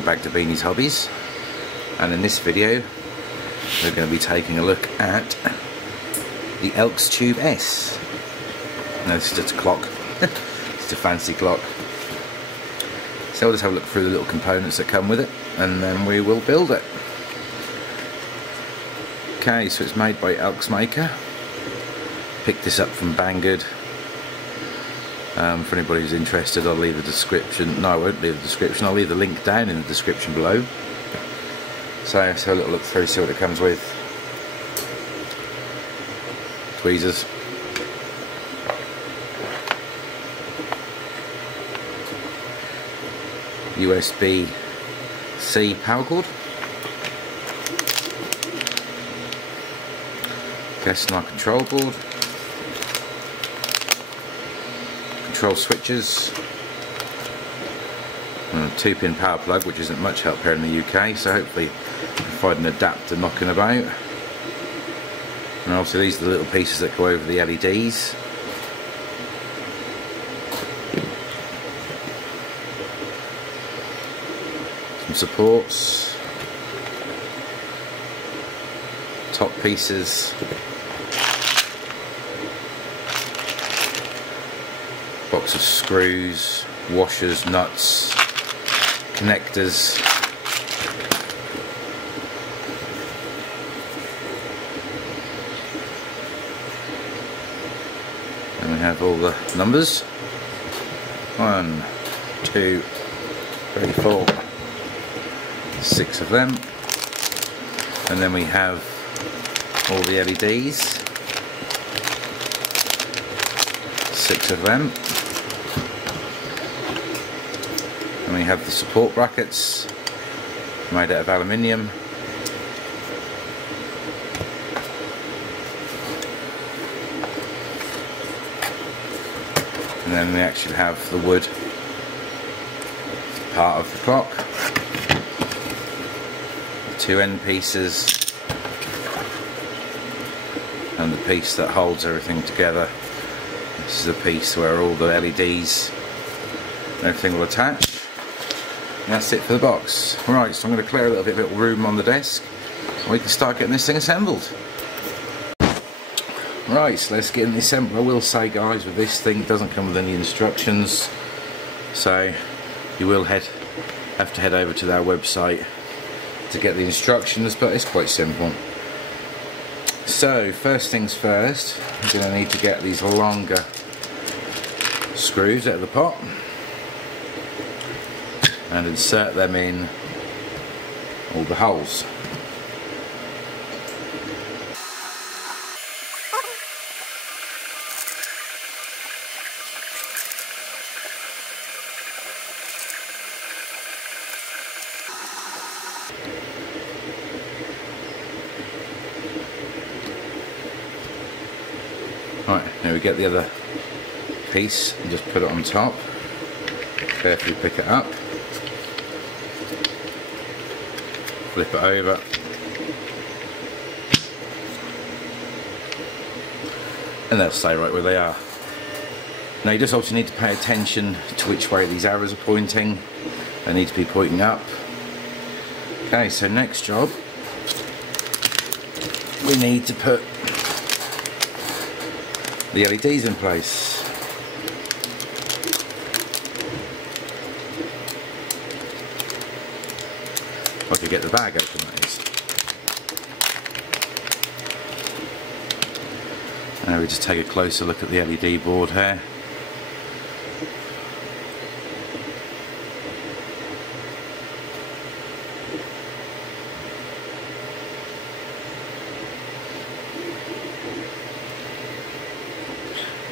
welcome back to Beanie's Hobbies, and in this video we're going to be taking a look at the Elekstube S. No, this is just a clock. It's a fancy clock. So we'll just have a look through the little components that come with it and then we will build it. Okay, so it's made by Elekstube. Picked this up from Banggood. For anybody who's interested, I'll leave a description. No, I won't leave a description. I'll leave the link down in the description below. So let's have a little look through, see what it comes with. Tweezers. USB-C power cord. Gas and control board. Control switches, and a 2-pin power plug, which isn't much help here in the UK, so hopefully you can find an adapter knocking about. And obviously these are the little pieces that go over the LEDs. Some supports, top pieces, box of screws, washers, nuts, connectors, and we have all the numbers. 1, 2, 3, 4, 6 of them, and then we have all the LEDs, 6 of them. And we have the support brackets made out of aluminium. And then we actually have the wood part of the clock. The 2 end pieces and the piece that holds everything together. This is the piece where all the LEDs and everything will attach. And that's it for the box. Right, so I'm going to clear a little bit of room on the desk so we can start getting this thing assembled. Right, so let's get this assembled. I will say, guys, with this thing it doesn't come with any instructions, so you will have to head over to their website to get the instructions, but it's quite simple. So first things first, I'm going to need to get these longer screws out of the pot and insert them in all the holes. Right, now we get the other piece and just put it on top. Carefully pick it up, flip it over, and they'll stay right where they are. Now you just also need to pay attention to which way these arrows are pointing. They need to be pointing up. Okay, so next job, we need to put the LEDs in place. I could get the bag open, that is. Now we just take a closer look at the LED board here.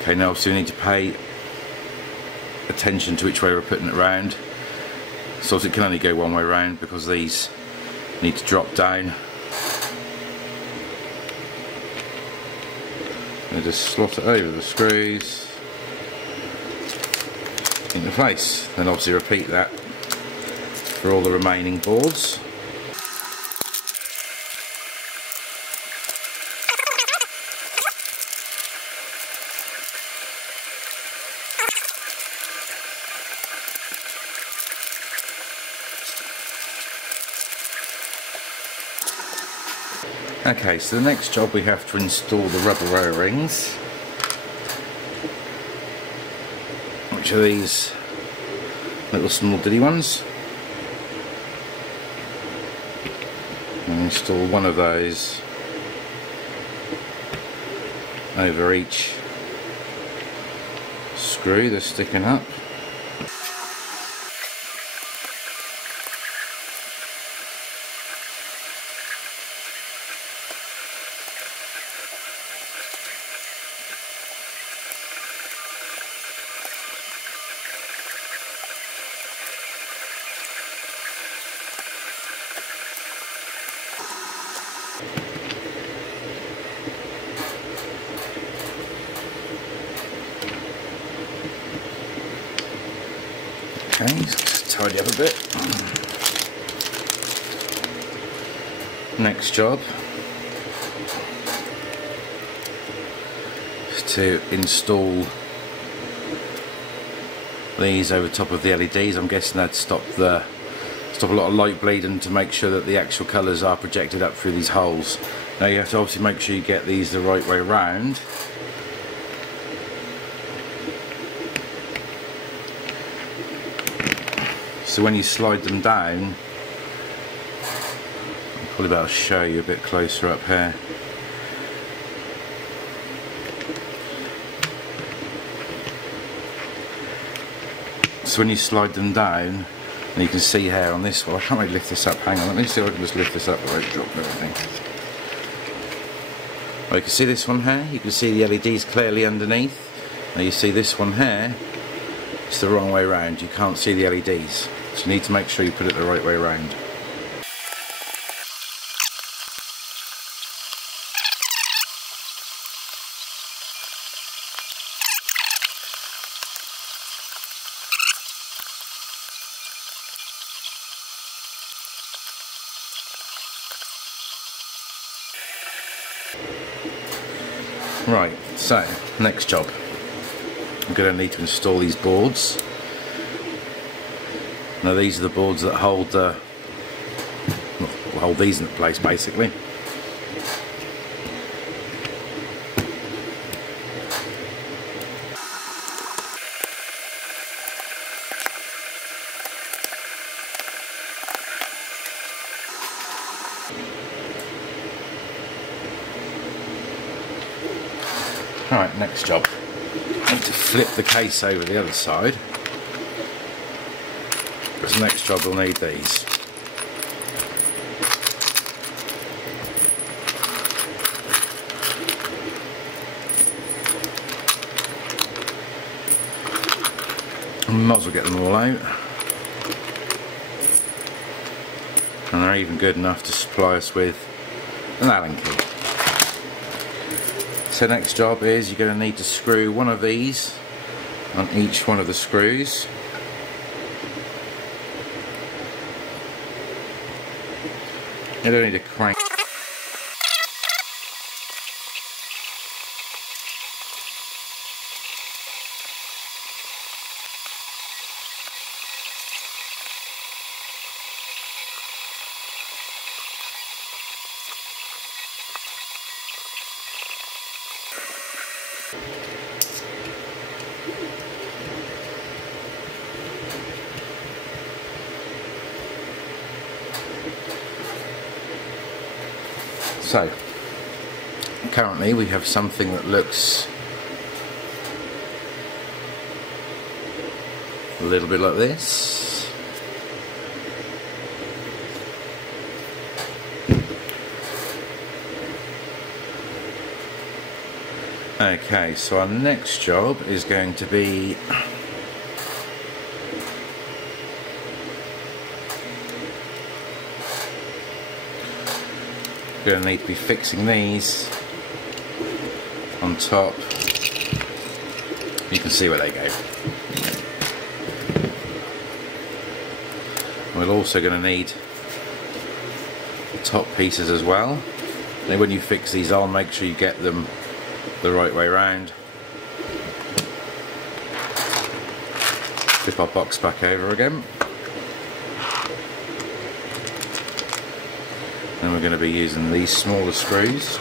Okay, now obviously we need to pay attention to which way we're putting it round. So it can only go one way round because these need to drop down. And just slot it over the screws into place. Then obviously repeat that for all the remaining boards. Okay, so the next job we have to install the rubber O-rings, which are these little small diddy ones. And install one of those over each screw that's sticking up. Okay, just tidy up a bit. Next job is to install these over top of the LEDs. I'm guessing that'd stop a lot of light bleeding, to make sure that the actual colours are projected up through these holes. Now you have to obviously make sure you get these the right way round. So when you slide them down, I'll probably be able to show you a bit closer up here. So when you slide them down, and you can see here on this one, I can't really lift this up, hang on, let me see if I can just lift this up without dropping everything. Well, you can see this one here, you can see the LEDs clearly underneath. Now you see this one here, it's the wrong way round, you can't see the LEDs. So you need to make sure you put it the right way round. Right, so next job. I'm going to need to install these boards. Now these are the boards that hold hold these in place basically. Alright, next job. I have to flip the case over the other side. Because the next job we'll need these. Might as well get them all out. And they're even good enough to supply us with an Allen key. So next job is you're going to need to screw one of these on each one of the screws. You don't need to crank. So, currently we have something that looks a little bit like this. Okay, so our next job is going to be going to need to be fixing these on top. You can see where they go. We're also going to need the top pieces as well. And when you fix these on, make sure you get them the right way round. Flip our box back over again. And we're going to be using these smaller screws.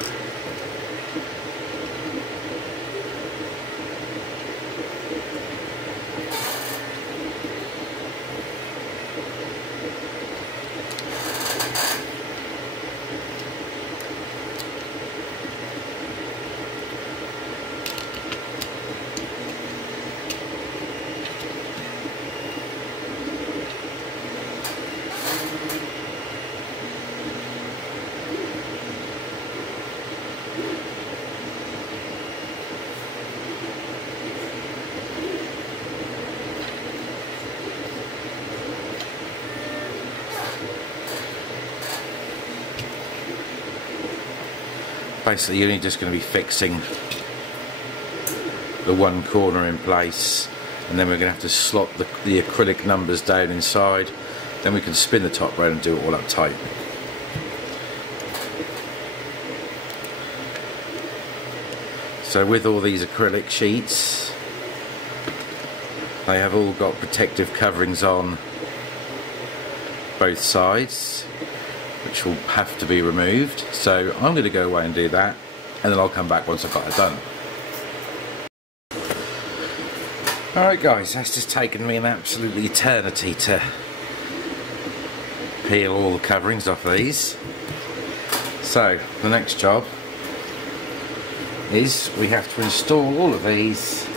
Basically, you're only just going to be fixing the one corner in place, and then we're going to have to slot the acrylic numbers down inside. Then we can spin the top round and do it all up tight. So with all these acrylic sheets, they have all got protective coverings on both sides, which will have to be removed. So I'm going to go away and do that, and then I'll come back once I've got it done. Alright guys, that's just taken me an absolute eternity to peel all the coverings off these. So the next job is we have to install all of these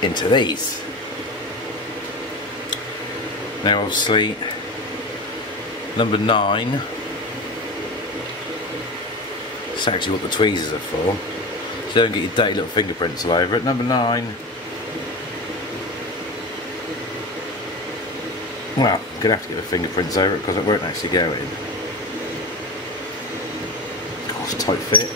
into these. Now obviously number 9, it's actually what the tweezers are for, so you don't get your dirty little fingerprints all over it. Number 9, well, I'm going to have to get the fingerprints over it because it won't actually go in. Gosh, tight fit.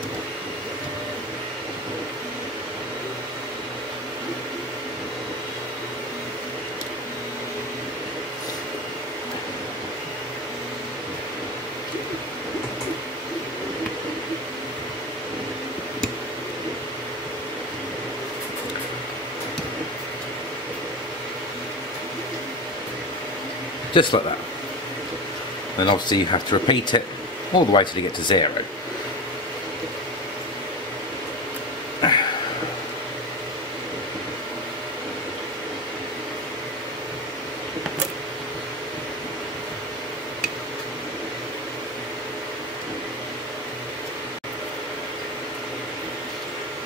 Just like that. Then obviously you have to repeat it all the way till you get to 0.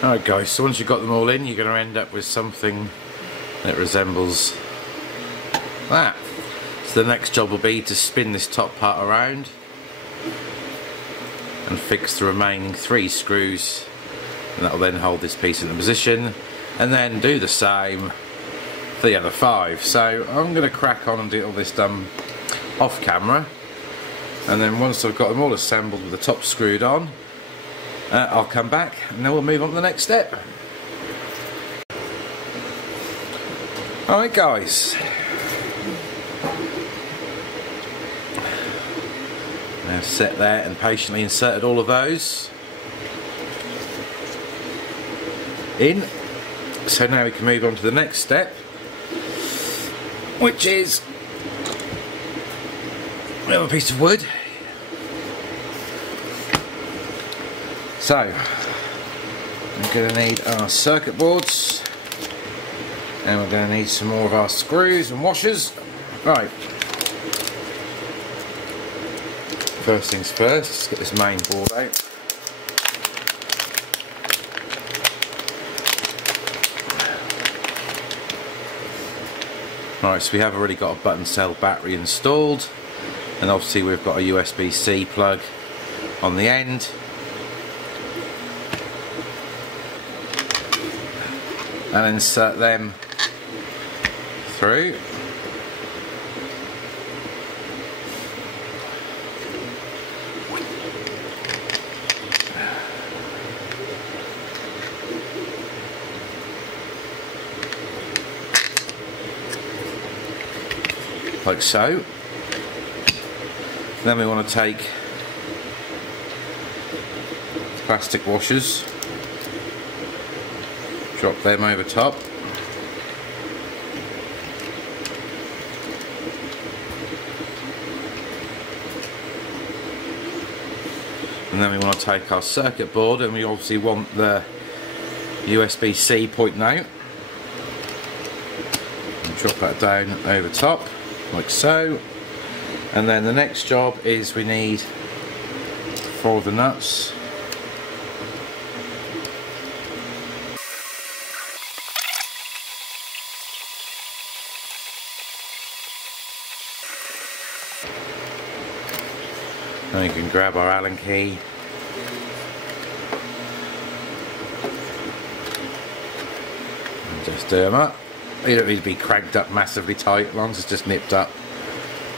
Alright guys, so once you've got them all in, you're going to end up with something that resembles that. So the next job will be to spin this top part around and fix the remaining 3 screws, and that will then hold this piece in the position, and then do the same for the other 5. So I'm going to crack on and get all this done off camera, and then once I've got them all assembled with the top screwed on, I'll come back and then we'll move on to the next step. Alright guys, I've sat there and patiently inserted all of those in. So now we can move on to the next step, which is we have a piece of wood. So we're going to need our circuit boards, and we're going to need some more of our screws and washers. Right. First things first, let's get this main board out. Right, so we have already got a button cell battery installed, and obviously we've got a USB-C plug on the end. And insert them through. Like so. Then we want to take plastic washers, drop them over top. And then we want to take our circuit board, and we obviously want the USB-C pointing out. And drop that down over top, like so. And then the next job is we need 4 of the nuts. Then we can grab our Allen key. And just do them up. You don't need to be cranked up massively tight, as long as it's just nipped up,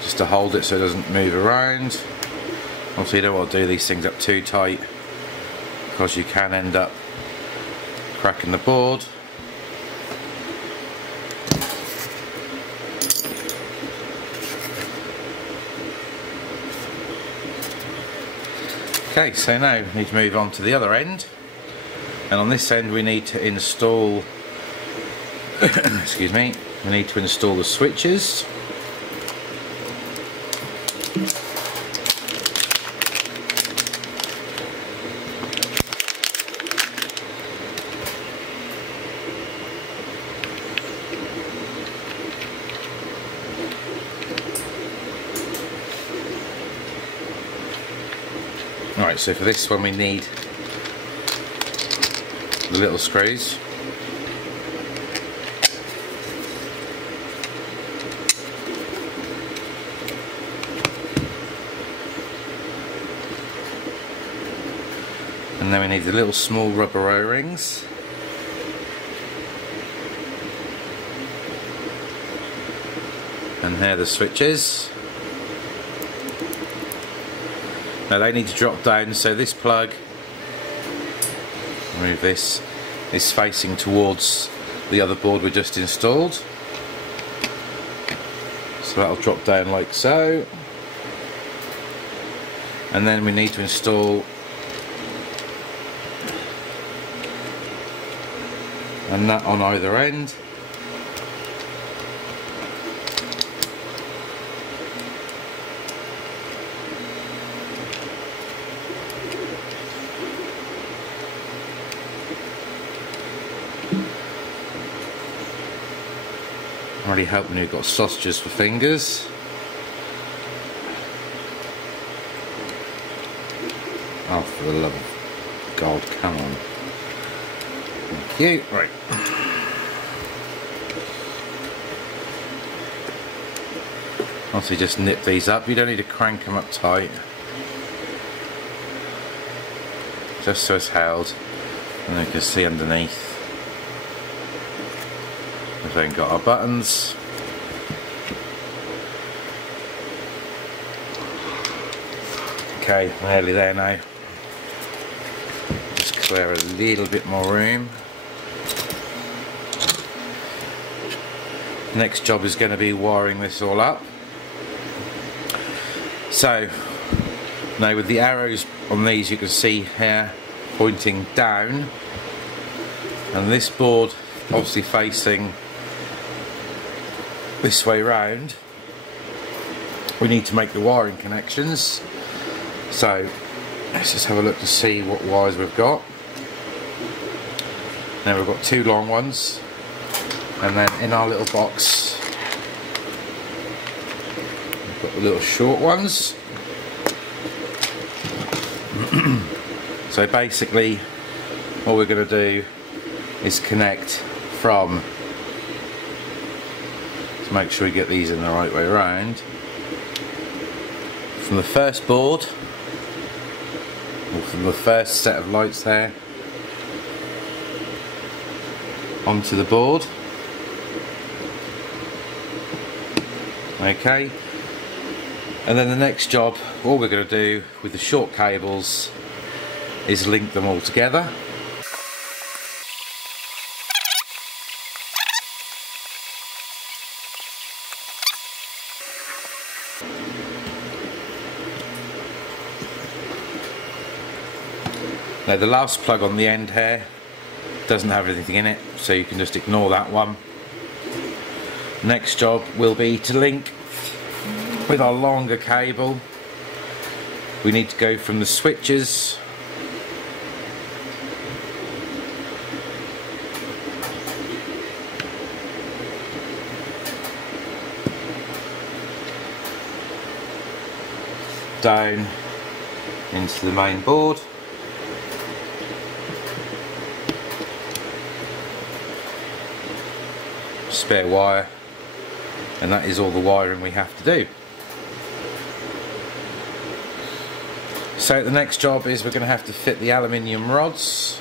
just to hold it so it doesn't move around. Obviously you don't want to do these things up too tight, because you can end up cracking the board. Okay, so now we need to move on to the other end, and on this end we need to install excuse me, we need to install the switches. Alright, so for this one we need the little screws. And then we need the little small rubber O-rings. And here are the switches. Now they need to drop down, so this plug, remove this, is facing towards the other board we just installed. So that'll drop down like so. And then we need to install a nut on either end. Really help when you've got sausages for fingers. Oh, for the love of God, come on. Thank you. Right. Obviously just nip these up. You don't need to crank them up tight. Just so it's held. And you can see underneath. We've then got our buttons. Okay, nearly there now. Just clear a little bit more room. Next job is going to be wiring this all up. So, now with the arrows on these you can see here pointing down, and this board obviously facing this way round, we need to make the wiring connections. So let's just have a look to see what wires we've got. Now we've got 2 long ones, and then in our little box we've got the little short ones. So basically all we're going to do is connect from, to make sure we get these in the right way around, from the first board, or from the first set of lights there, onto the board. Okay, and then the next job, all we're going to do with the short cables is link them all together. Now the last plug on the end here doesn't have anything in it, so you can just ignore that one. Next job will be to link with our longer cable we need to go from the switches down into the main board. Spare wire, and that is all the wiring we have to do. So the next job is we're going to have to fit the aluminium rods.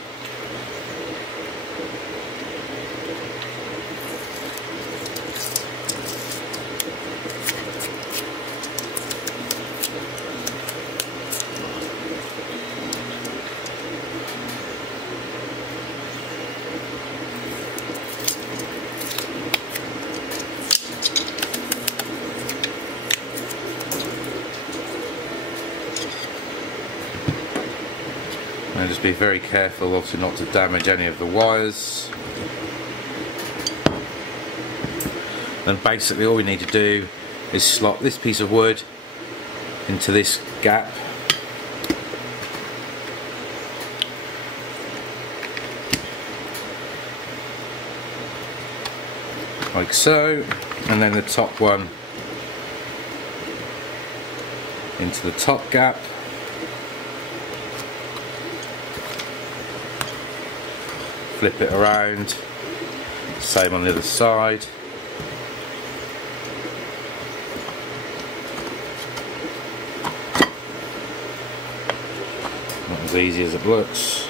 And just be very careful, obviously, not to damage any of the wires. And basically all we need to do is slot this piece of wood into this gap. Like so, and then the top one into the top gap. Flip it around, same on the other side. Not as easy as it looks.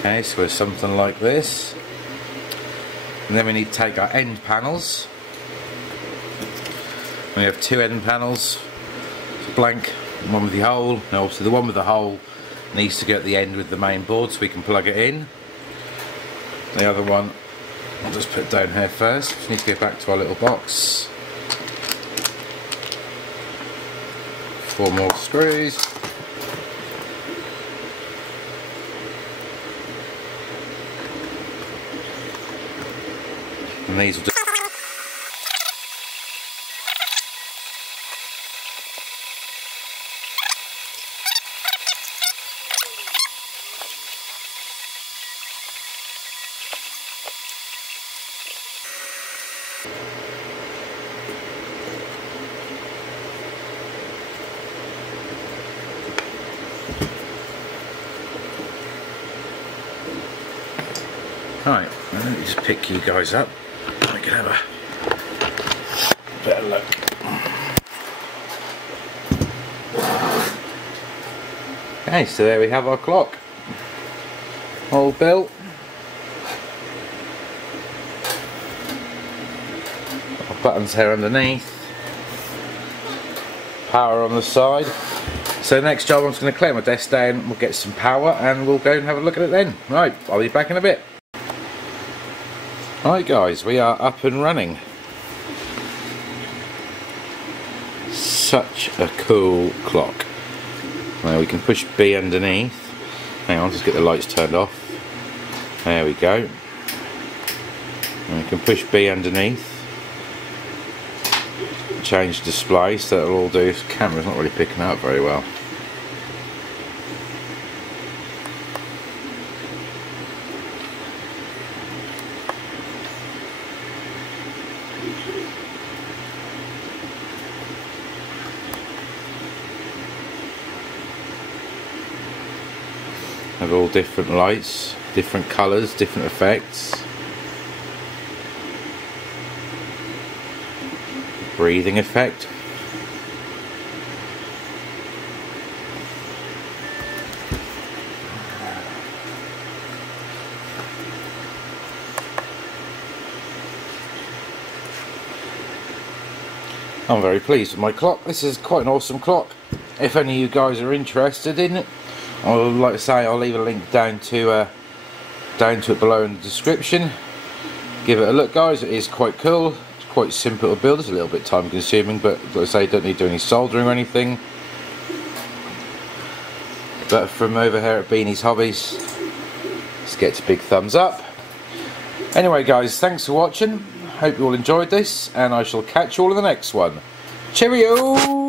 Okay, so it's something like this. And then we need to take our end panels. We have two end panels, blank, one with the hole. Now obviously the one with the hole needs to go at the end with the main board so we can plug it in. The other one I'll just put down here first. Just need to go back to our little box. 4 more screws. And these will just right, let me just pick you guys up. We can have a better look. Okay, so there we have our clock, all built. Our buttons here underneath, power on the side. So next job, I'm just going to clear my desk down, we'll get some power and we'll go and have a look at it then. Right, I'll be back in a bit. Right guys, we are up and running. Such a cool clock. Now we can push B underneath. Hang on, just get the lights turned off. There we go. And we can push B underneath. Change display, so that'll all do. This camera's not really picking up very well. Have all different lights, different colours, different effects. Breathing effect. I'm very pleased with my clock. This is quite an awesome clock. If any of you guys are interested in it, I would like to say I'll leave a link down to it below in the description. Give it a look guys, it is quite cool. It's quite simple to build, it's a little bit time consuming, but like I say, don't need to do any soldering or anything. But from over here at Beanie's Hobbies, let's get a big thumbs up. Anyway guys, thanks for watching. Hope you all enjoyed this, and I shall catch you all in the next one. Cheerio!